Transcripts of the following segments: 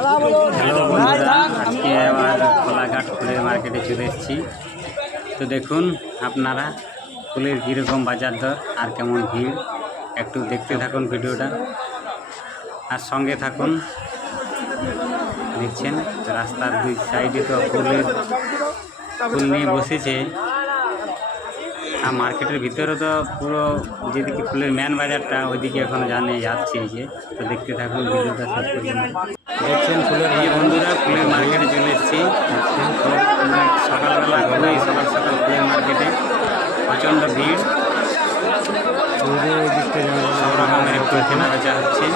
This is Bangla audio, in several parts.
হ্যালো বন্ধুরা, আজকে আবার কোলাঘাট ফুলের মার্কেটে চলে এসেছি। তো দেখুন আপনারা ফুলের কীরকম বাজার দর আর কেমন ভিড়, একটু দেখতে থাকুন ভিডিওটা আর সঙ্গে থাকুন। দেখছেন রাস্তার দুই সাইডে তো ফুল নিয়ে বসেছে, আর মার্কেটের ভিতরে তো পুরো যেদিকে ফুলের মেন বাজারটা ওইদিকে এখন যাচ্ছে যে। তো দেখতে থাকুন ভিডিওটা শেষ পর্যন্ত। দেখছেন ফুলের বন্ধুরা, ফুলের মার্কেটে চলে এসেছি। সকালবেলা খুবই সকাল ফুলের মার্কেটে প্রচণ্ড ভিড়, সব রকমের ফুল কেনা বেচা হচ্ছে।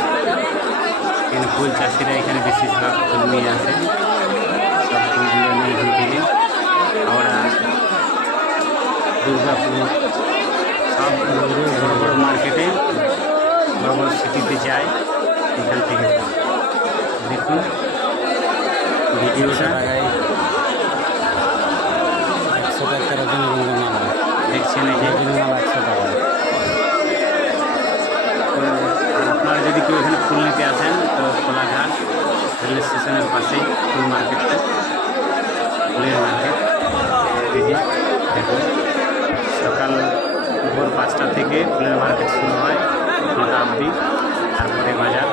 কিন্তু ফুল চাষিরা এখানে বেশিরভাগ ফুল নিয়ে আসে, সব ফুলগুলো নিয়ে এখান থেকে আমরা দুর্গাপুর সব বড় বড় মার্কেটে বড় বড় সিটিতে যায় এখান থেকে। দেখুন ভিডিওটা 100 টাকা রজনীগন্ধা মালা দেখছেন, এই যে রজনীগন্ধা 100 টাকা। আপনারা যদি কেউ এখানে ফুল নিতে আসেন তো কোলাঘাট রেল স্টেশনের পাশেই ফুল মার্কেটটা, ফুলের মার্কেট। এই যে দেখুন সকাল ভোর 5টা থেকে ফুলের মার্কেট শুরু হয় 9টা অবধি, তারপরে বাজার।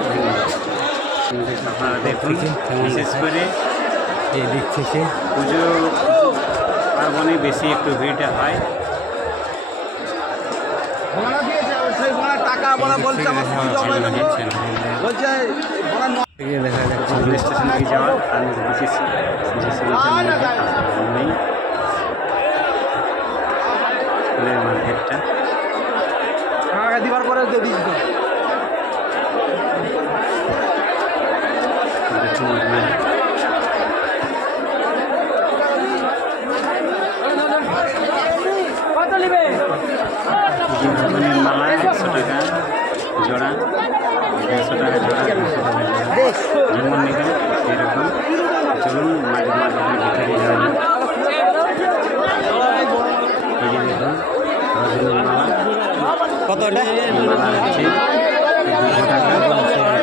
আপনারা দেখুন বিশেষ করে এই দিক থেকে পুজো পার্বণে বেশি একটু ভিড়টা হয়। দেখা যাচ্ছে রেল স্টেশন থেকে যাওয়ার আর নেই ফুলের মার্কেটটা। দিবার পরে মালা 100 টাকা জোড়া, 150 টাকা জোড়া, 200 টাকা জোড়া, যেমন নেবেন সেরকম। চলুন মার্কেটের ভিতরে যাওয়া যাক। এই যে দেখুন রজনীর মালা কতটা মালা হচ্ছে 200 টাকা,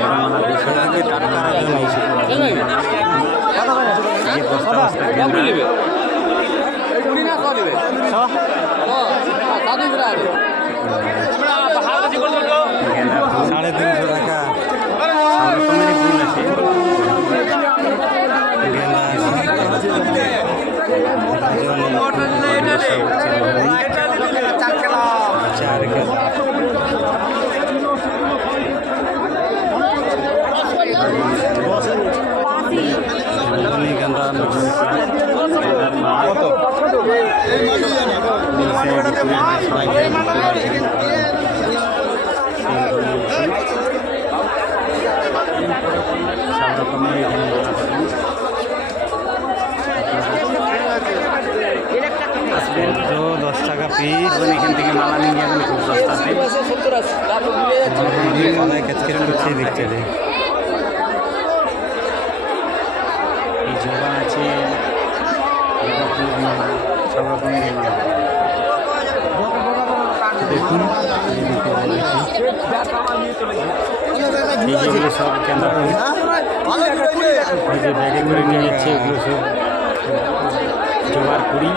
মালা 200 টাকা, তার মালা 200 টাকা। যে বস্তা বস্তা গেন্দা 350 টাকা। সব রকমেরই ফুল আছে, গেন্দা সব রকমের আসবেন তো 10 টাকা পিস, এখান থেকে মালা নিয়ে যাবেন খুব সস্তাতে। দেখতে এই জবা আছে, সব রকমের মালা দেখুন। এইগুলো সব কেনা যে ব্যাগে করে নিয়ে যাচ্ছে, এগুলো সব জোগাড় করি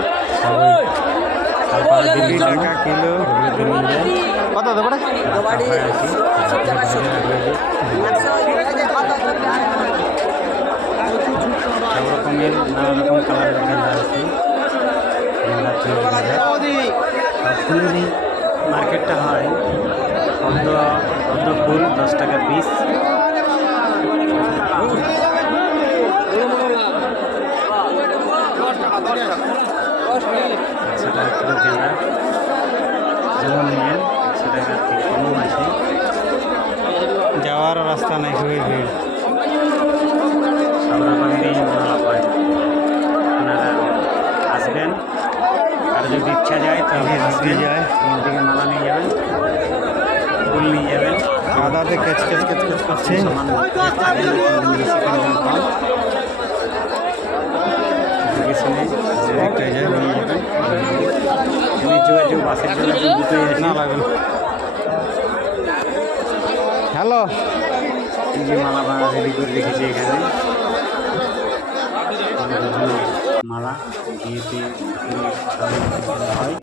টাকা কিলো নিয়ে যায়। কত সব রকমের নানা রকম কালারের গেন্দা আছে। ফুলেরই মার্কেটটা হয়, পদ্ম ফুল 10 টাকা পিস। সেটা কিলো গেন্দা যেমন নেবেন 100 টাকার থেকে কম আছে। যাওয়ার রাস্তা নাই, খুবই ভিড়। সব রকমেরই মালা পায়, আপনারা আসবেন। আর যদি ইচ্ছা যায় তাহলে আসবে যায়, থেকে মালা নিয়ে যাবেন, ফুল নিয়ে যাবেন। আদাতে কেচ করছে যোগাযোগ বাসের যোগাযোগ দুটোই না লাগবে। হ্যালো, এই যে মালা রেডি করে রেখেছি এখানে। মালা বিয়েতে হয়।